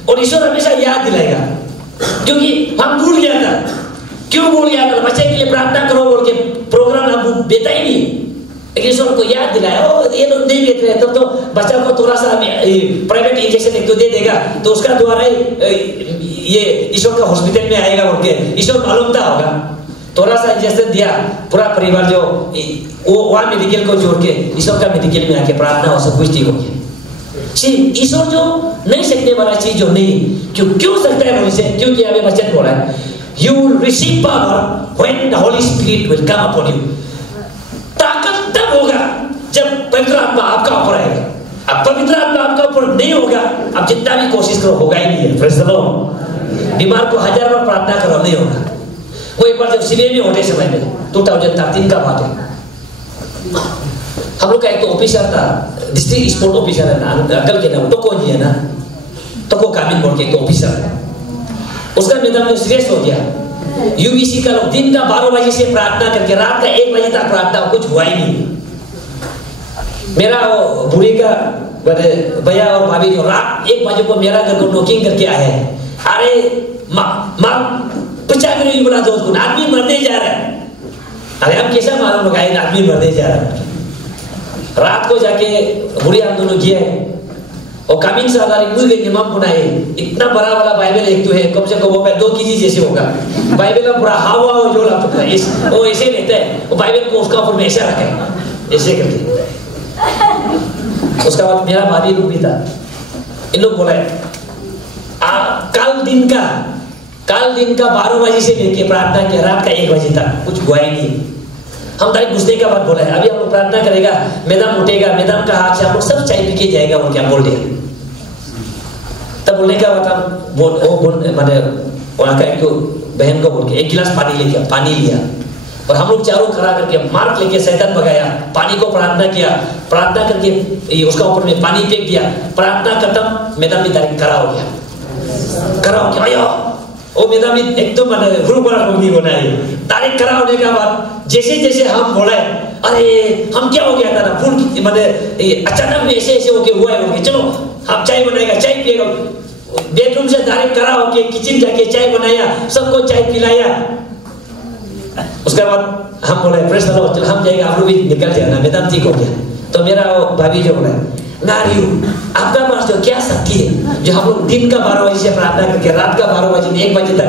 और ईश्वर हमेशा याद दिलाएगा, क्योंकि हम भूल गया था। क्यों भूल गया था? बच्चे के लिए प्रार्थना करो बोल के प्रोग्राम हम देता ही नहीं, लेकिन ईश्वर को याद दिलाया। ओ ये लोग नहीं देते हैं, तब तो बच्चा को थोड़ा सा प्राइवेट इंजेक्शन एक तो दे देगा, तो उसका द्वारा ये ईश्वर का हॉस्पिटल में आएगा बोल के ईश्वर मालूम था होगा। थोड़ा सा इंजेक्शन दिया, पूरा परिवार जो वो वहाँ मेडिकल को जोड़ के ईश्वर का मेडिकल में आके प्रार्थना हो, सब कुछ ठीक हो गया। ईश्वर जो नहीं सकने वाला चीज जो नहीं, क्यों सकता है बोले, क्योंकि हमें वचन बोला है, you will receive power when the Holy Spirit will come upon you। ताकत तब होगा जब पवित्र आत्मा आपका ऊपर आएगा। अब पवित्र आत्मा आपका ऊपर नहीं होगा, अब जितना भी कोशिश करो होगा ही नहीं है। Praise the Lord. बीमार को 1000 बार प्रार्थना करो, नहीं होगा। वो एक बार जब सिविल में होने समय में 2013 का बात है, हम लोग का एक तो ऑफिसर था, डिस्ट्रिक्ट स्पोर्ट ऑफिसर है ना, अंकल के नाम टोको जी है ना, टोको कामिन बोल के एक ऑफिसर है। उसका मैदान में सीरियस हो गया। यूबीसी का लोग दिन का 12 बजे से प्रार्थना करके रात का 1 बजे तक प्रार्थना, कुछ हुआ ही नहीं। मेरा वो बुढ़ी का भैया और भाभी जो रात 1 बजे को मेरा घर को नॉकिंग करके आए हैं, अरे माँ 50 मिनट बोला दो, आदमी मरने जा रहा है। अरे हम कैसा मालूम लगाए आदमी मरने जा रहा है। रात को जाके बुढ़ी हम दोनों गए, और कामिंग से हमारी मुझ गई इमाम बनाए, इतना बड़ा वाला बाइबल एक तो है, कम से कम वो 2 केजी जैसे होगा बाइबल का पूरा हवा और जो वो ऐसे लेता है, वो बाइबल को उसका ऊपर में ऐसा रखे ऐसे करके। उसका बाद मेरा भाभी लोग भी था, इन लोग बोला कल दिन का 12 बजे से लेके प्रार्थना किया रात का 1 बजे तक, कुछ हुआ ही नहीं। हम तारीख घुसने का बात बोला है, अभी हम लोग प्रार्थना करेगा, मैदान उठेगा, मैदान का हाथ से हम लोग सब चाय पी के जाएगा बोल के हम बोल रहे। तब बोलने का बात हम मैंने वहाँ का एक तो बहन को बोल के 1 गिलास पानी लिया, और हम लोग चारों खड़ा करके मार्क लेके शैतान भगाया, पानी को प्रार्थना किया, प्रार्थना करके उसका ऊपर में पानी फेंक दिया, प्रार्थना खत्म, मैदान में तारीख खड़ा हो गया आयो वो मैदान में एकदम ग्रुप होगी होना है। तारीख खड़ा होने के बाद जैसे जैसे हम बोले, अरे हम क्या हो गया था ना, फुल अचानक में ऐसे ऐसे होके हुआ है, चलो हम चाय बनाएगा, चाय पिएगा। बेडरूम से तारीख खड़ा होके किचन जाके चाय बनाया, सबको चाय पिलाया। उसके बाद हम बोले प्रेस चलो हम जाएगा, आप लोग भी निकल जाना, मैदान ठीक हो गया। तो मेरा भाभी जो बोला, नारियो आपका पास जो क्या शक्ति है, जो हम लोग दिन का 12 बजे से प्रार्थना करके रात का 12 बजे 1 बजे तक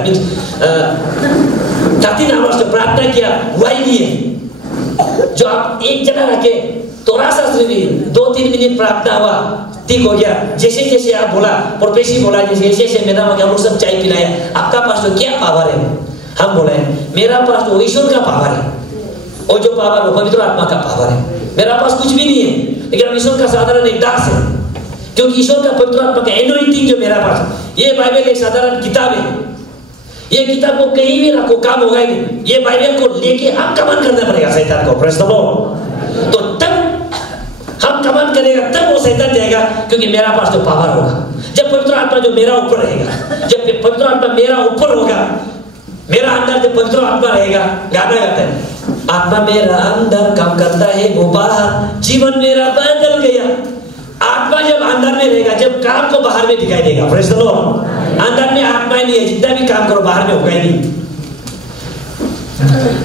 13 आवर्स से प्रार्थना किया, हुआ ही नहीं है। जो आप एक जगह रखे थोड़ा सा 2-3 मिनट प्रार्थना हुआ, ठीक हो गया। जैसे जैसे आप बोला, प्रोफेसी बोला, जैसे जैसे मैदान में हम लोग सब चाय पिलाया, आपका पास जो क्या पावर है। हम बोले मेरा पास तो ईश्वर का पावर है, और जो पावर वो पवित्र आत्मा का पावर है। मेरा पास कुछ भी नहीं है, लेकिन ईश्वर का साधारण एक दास है, क्योंकि ईश्वर का पवित्र आत्मा का एनोइंटिंग जो मेरा पास। ये बाइबल एक साधारण किताब है, ये किताब को कहीं भी रखो काम होगा ही नहीं। ये बाइबल को लेके हम कमांड करना पड़ेगा शैतान को, प्रेज़ द लॉर्ड। तो तब हम कमांड करेगा तब वो शैतान जाएगा, क्योंकि मेरा पास जो पावर होगा। जब पवित्र आत्मा जो मेरा ऊपर रहेगा, जब पवित्र आत्मा मेरा ऊपर होगा, मेरा अंदर जब पवित्र आत्मा रहेगा, गाना गाता है आत्मा मेरा अंदर काम करता है वो बाहर, जीवन मेरा बदल गया। आत्मा जब अंदर में रहेगा, जब काम को बाहर में दिखाई देगा, प्रेज़ द लॉर्ड। अंदर में आत्मा नहीं है, जितना भी काम करो बाहर में होगा ही नहीं।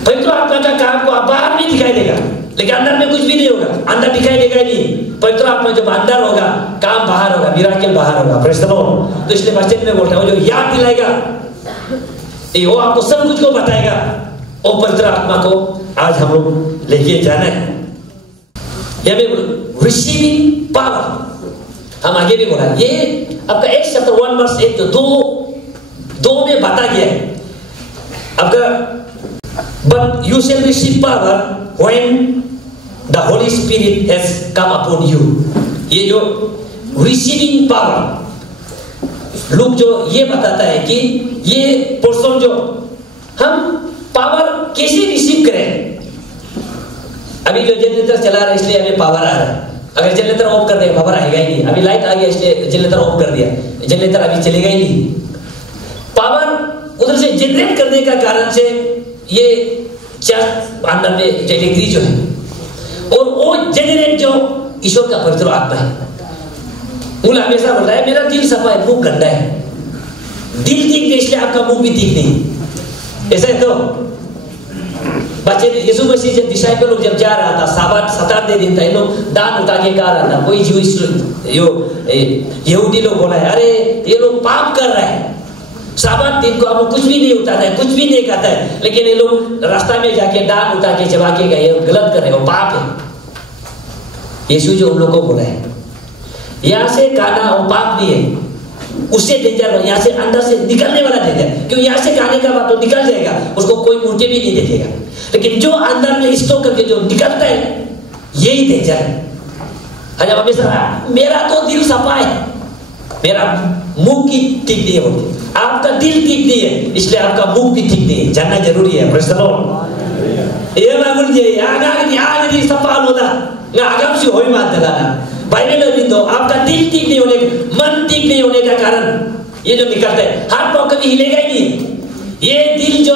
पवित्र आत्मा का काम को आप बाहर में दिखाई देगा, लेकिन अंदर में कुछ भी नहीं होगा, अंदर दिखाई देगा नहीं। पवित्र आत्मा जब अंदर होगा, काम बाहर होगा, मिराकल बाहर होगा, प्रेज़ द लॉर्ड। तो इसलिए वचन में बोलता है, वो जो याद दिलाएगा, वो आपको सब कुछ को बताएगा। वो पवित्र आत्मा को आज हम लोग लेके जाना है। रिसीविंग पावर हम आगे भी बोला, ये आपका Acts chapter 1 verse 8 जो दो में बता गया है आपका, but you shall receive power when the Holy Spirit has come upon you। ये जो रिसीविंग पावर लोग जो ये बताता है कि ये पर्सन जो हम पावर कैसे रिसीव करें। अभी जो जनरेटर चला रहा है इसलिए हमें पावर आ रहा है, अगर जनरेटर ऑफ कर देगा पावर आएगा ही नहीं। अभी लाइट आ गया इसलिए जनरेटर ऑफ कर दिया, जनरेटर अभी चलेगा ही नहीं। पावर उधर से जनरेट करने का कारण से ये अंदर में इलेक्ट्रिक जो है, और वो जनरेट जो ईश्वर का पवित्र आत्मा है। मूल हमेशा बोलता है मेरा दिल सफा है, मुंह गंदा है। दिल ठीक नहीं इसलिए आपका मुंह भी ठीक नहीं, ऐसा है। तो बच्चे यीशु मसीह जब डिसाइपल लोग जब जा रहा था, सात दिन था, ये लोग दान उठा के कहा रहा था। कोई यहूदी लोग बोला है अरे ये लोग पाप कर रहे हैं, सात दिन को हम कुछ भी नहीं उठाता है, कुछ भी नहीं खाता है, लेकिन ये लोग रास्ता में जाके दान उठा के चबा के गए, गलत कर रहे हो, पाप है। यीशु जो उन लोगों को बोला है यहाँ से खाना वो पाप नहीं है, उससे डेंजर यहाँ से अंदर से निकलने वाला डेंजर, क्योंकि यहाँ से खाने का बाद तो निकल जाएगा, उसको कोई मुर्गे भी नहीं देखेगा, लेकिन जो अंदर में स्टोर करके जो निकलता है यही डेंजर है। अच्छा हमेशा मेरा तो दिल सफा है, मेरा मुंह की ठीक नहीं होती, आपका दिल ठीक नहीं है इसलिए आपका मुंह भी ठीक नहीं है, जानना जरूरी है। Praise the Lord. ये मालूम है आगे सफा होता आगम से होई मात दलाना बाइबल में तो आपका दिल ठीक नहीं होने, मन ठीक नहीं होने का कारण ये जो निकलता है, हाथ पांव कभी हिलेगा ही नहीं। ये दिल जो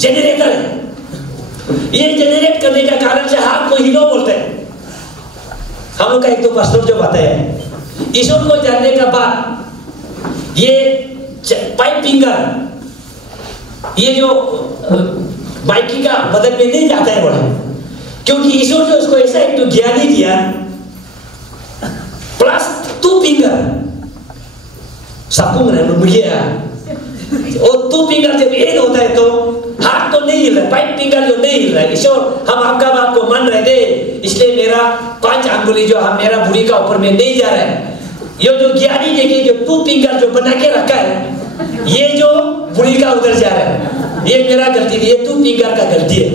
जनरेटर है, ये जनरेट करने का कारण से हाथ को हिलो बोलते हैं। हम लोग का एक तो पास्टर जो बताया है, ईश्वर को जानने का बाद ये पाइप फिंगर ये जो बाइकी का बदन में नहीं जाता है बोला, क्योंकि ईश्वर जो उसको ऐसा एक तो ज्ञानी दिया प्लस 2 फिंगर सबको और 2 फिंगर जब एक होता है तो हाथ तो नहीं हिल रहा, पाइप फिंगर जो नहीं हिल रहा है। ईश्वर हम आपका बात को मान रहे थे, इसलिए मेरा 5 अंगुली जो हम मेरा बुरी का ऊपर में नहीं जा रहा है। ये जो ज्ञानी देखिए जो 2 फिंगर जो बना के रखा है, ये जो बुरी का उधर जा रहा है, ये मेरा गलती नहीं, ये 2 फिंगर का गलती है।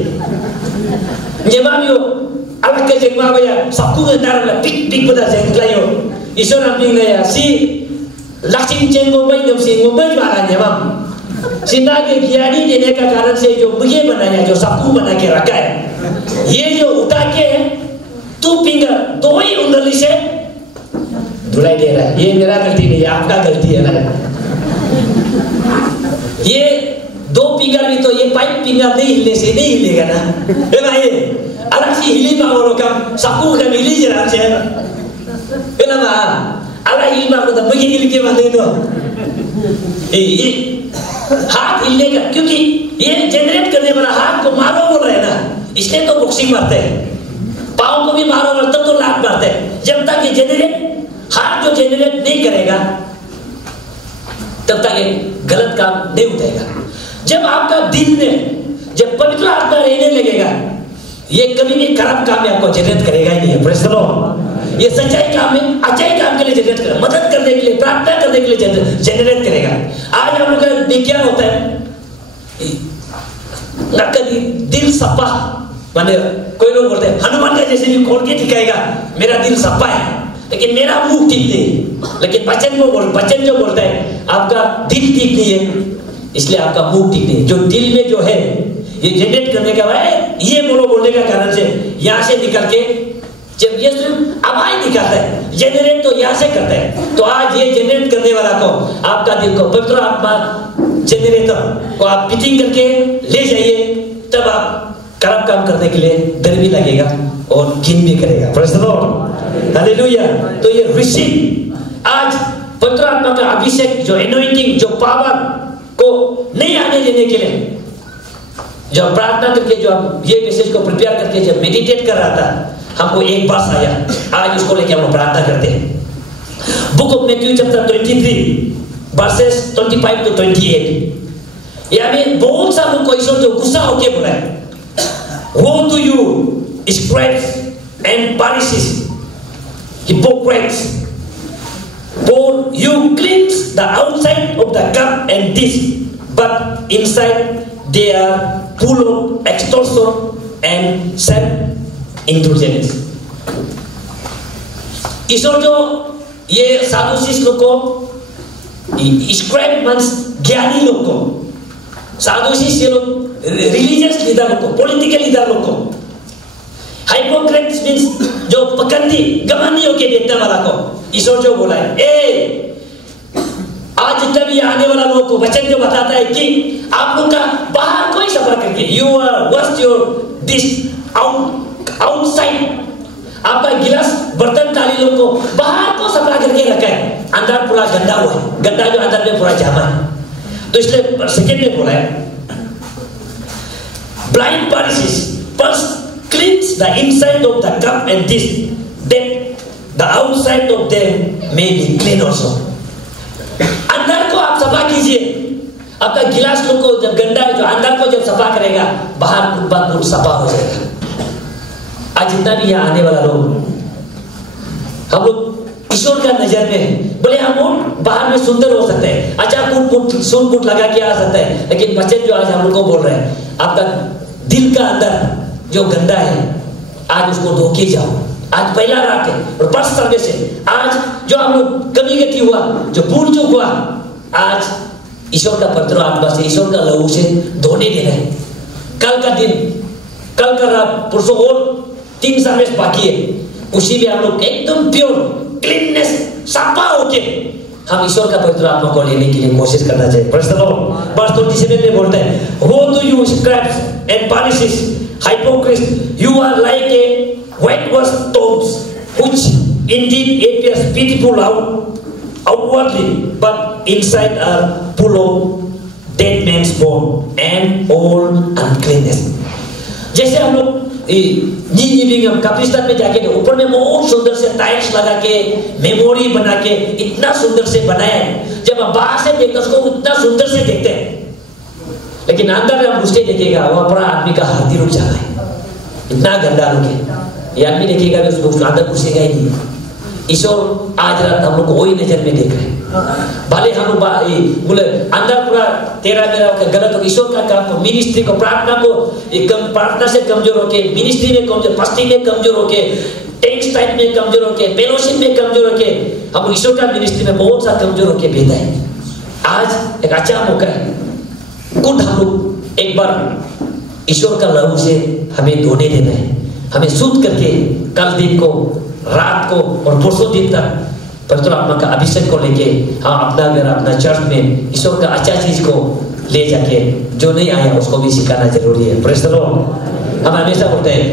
जमामियो अलग के जगमा भैया सबको नदार ला पिक पिक बता जंगलायो ईश्वर हम नहीं सी लक्षिण चेंगो भाई दम से भाई वाला जमाम सिंधा के ज्ञानी देने का कारण से जो मुझे बनाया जो सबको बना के रखा है, ये जो उठा के 2 फिंगर 2 ही उंगली से धुलाई दे रहा है। ये मेरा गलती नहीं है, आपका गलती है ना। ये 2 फिंगर भी तो ये 5 फिंगर नहीं हिलने से नहीं हिलेगा ना। ए भाई अलग से हिली मांगो कम सबको कम हिली जरा से है ना मा अलग हिली मांगो तो मुझे हिल के बात दो ये हाथ हिलने का, क्योंकि ये जनरेट करने वाला हाथ को मारो बोल रहे हैं ना, इसलिए तो बॉक्सिंग मारते हैं। पाँव को भी मारो तब तो लात मारते हैं। जब तक ये जनरेट हाथ जो जनरेट नहीं करेगा तब तक ये गलत काम नहीं उठेगा। जब आपका दिल में जब पवित्र आत्मा रहने लगेगा, ये कभी भी खराब काम में आपको जनरेट करेगा ही नहीं। Praise the Lord. ये सच्चाई काम में अच्छाई काम के लिए जनरेट करेगा, मदद करने के लिए प्रार्थना करने के लिए जनरेट करेगा। आज हम लोग का विज्ञान होता है आपका दिल सप्पा, माने कोई लोग बोलते हैं हनुमान का जैसे भी खोल के दिखाएगा मेरा दिल सप्पा है, लेकिन मेरा मुंह ठीक नहीं। लेकिन बच्चन जो बोलता है आपका दिल ठीक नहीं है, इसलिए आपका मुंह ठीक नहीं। जो दिल में जो है ये जनरेट करने का ये बोलने का कारण से यहाँ से निकल के जब ये सिर्फ आवाज निकालता है, जनरेट तो यहाँ से करता है। तो आज ये जनरेट करने वाला को आपका दिल को पवित्र आत्मा जनरेटर को आप फिटिंग करके ले जाइए, तब आप खराब काम करने के लिए डर भी लगेगा और घिन भी करेगा। Praise the Lord, hallelujah. तो ये रिसीव आज पवित्र आत्मा का अभिषेक, जो एनॉइंटिंग, जो पावर को नहीं आने देने के लिए जो प्रार्थना करके, जो हम ये मैसेज को प्रिपेयर करके जब मेडिटेट कर रहा था, हमको एक बात आया, आज उसको लेके हम प्रार्थना करते हैं। Book of Matthew chapter 23 versus 25 to 28। यानी बहुत सा लोग को ईश्वर जो गुस्सा होके बोला है, Woe to you, scribes and Pharisees, hypocrites! For you cleanse the outside of the cup and dish, but inside they are full of extortion and self-indulgence. ईश्वर जो ये साधुशीष लोग को, स्क्राइब मीन्स ज्ञानी लोग को, साधुशीष ये लोग रिलीजियस लीडर लोग को, पॉलिटिकल लीडर लोग को, हाइपोक्रेट्स मीन्स जो पकंदी गवानी होके देखने वाला को ईश्वर जो बोला है, आज जितना भी आने वाला लोगों को वचन जो बताता है कि आप लोग का बाहर कोई सफा करके, you are wash your dish outside, आपका गिलास बर्तन थाली लोग को बाहर को सफा करके रखा है, अंदर पूरा गंदा हुआ है, गंदा जो अंदर में पूरा जामा है। तो इसलिए सेकेंड में बोला है, blind Pharisees, first cleanse the inside of the cup and dish, that the outside of them may be clean also. अंदर को आप सफा कीजिए, आपका गिलास लोग को जब गंदा है, जो अंदर को जब सफा करेगा, बाहर बात सफा हो जाएगा। आज जितना भी यहाँ आने वाला लोग, हम लोग ईश्वर का नजर में बोले हम बाहर में सुंदर हो सकते हैं, अच्छा सूट लगा के आ सकता है, लेकिन बच्चे जो आज हम लोग को बोल रहे हैं, आपका दिल का अंदर जो गंदा है, आज उसको धो के जाओ। आज पहला रात है और पर्स करने से आज जो हम लोग कमी गति हुआ, जो भूल चूक हुआ, आज ईश्वर का पवित्र आत्मा से, ईश्वर का लहू से धोने दे रहे हैं। कल का दिन, कल का रात, परसों और 3 सर्विस बाकी है, उसी में हम लोग एकदम प्योर क्लीननेस साफा होके हम ईश्वर का पवित्र आत्मा को लेने के लिए कोशिश करना चाहिए। Praise the Lord. वर्स 27 में बोलता है, Woe to you, scribes and Pharisees, hypocrites! You are like a whitewashed tombs, which indeed appears beautiful outwardly, but inside are full of dead men's bones and all uncleanness. जैसे हम लोग कब्रिस्तान में जाके ऊपर में बहुत सुंदर से टाइल्स लगा के, मेमोरी बना के इतना सुंदर से बनाया है, जब हम बाहर से देखते उसको इतना सुंदर से देखते हैं, लेकिन अंदर हम घुसते देखेगा वहां पर आदमी का हाथी रुक जाता है, इतना गंदा रुक है। ये आदमी देखेगा भी उसको अंदर घुसेगा ही नहीं। ईश्वर आज रात हम लोग को वही नजर में देख रहे हैं। भले हम बोले अंदर पूरा तेरा मेरा गलत हो, ईश्वर का काम को, मिनिस्ट्री को, प्रार्थना को, प्रार्थना से कमजोर होके, मिनिस्ट्री में कमजोर, पस्ती में कमजोर होके, टेक्स्ट टाइप में कमजोर होके, फेलोशिप में कमजोर होके, हम ईश्वर का मिनिस्ट्री में बहुत सा कमजोर होके बेटा है। आज एक अच्छा मौका है, खुद हम लोग एक बार ईश्वर का लहू से हमें धोने देना है, हमें शुद्ध करके कल दिन को, रात को और परसों दिन तक पवित्र आत्मा का अभिषेक को लेके हम अपना घर, अपना चर्च में ईश्वर का अच्छा चीज को ले जाके, जो नहीं आया उसको भी सिखाना जरूरी है। Praise the Lord. हम हमेशा बोलते हैं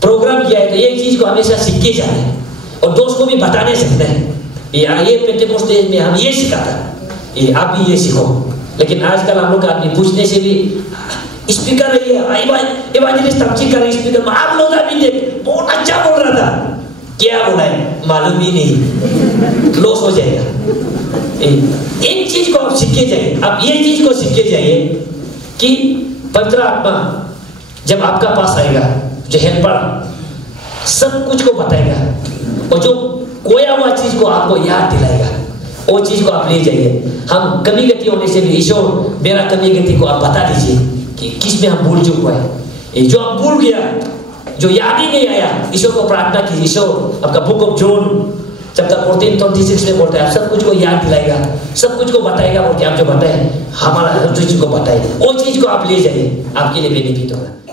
प्रोग्राम किया है तो एक चीज को हमेशा सीख के जाना है और दोस्त को भी बताने सकते हैं, ये पेंटेकोस्टे में हम ये सिखाता, ये आप भी ये सीखो। लेकिन आजकल हम लोग आदमी पूछने से भी स्पीकर है, इवांजेलिस्ट अच्छी कर रही स्पीकर, आप लोग अभी देख बहुत अच्छा बोल रहा था, क्या बोला है मालूम ही नहीं, लॉस हो जाएगा। एक चीज को आप सीख के जाइए, आप ये चीज को सीख के जाइए कि पवित्र आत्मा जब आपका पास आएगा, जो हेल्पर सब कुछ को बताएगा और जो खोया हुआ चीज को आपको याद दिलाएगा, वो चीज को आप ले जाइए। हम कमी गति होने से भी ईश्वर मेरा कमी गति को आप बता दीजिए कि किस में हम भूल चुक हुआ है। ये जो हम भूल गया, जो याद ही नहीं आया, ईश्वर को प्रार्थना की, ईश्वर आपका बुक ऑफ जॉन चैप्टर 14:26 में बोलता है आप सब कुछ को याद दिलाएगा, सब कुछ को बताएगा, बोलते आप जो बताए हमारा हर चीज को बताए, वो चीज को आप ले जाइए, आपके लिए बेनिफिट होगा।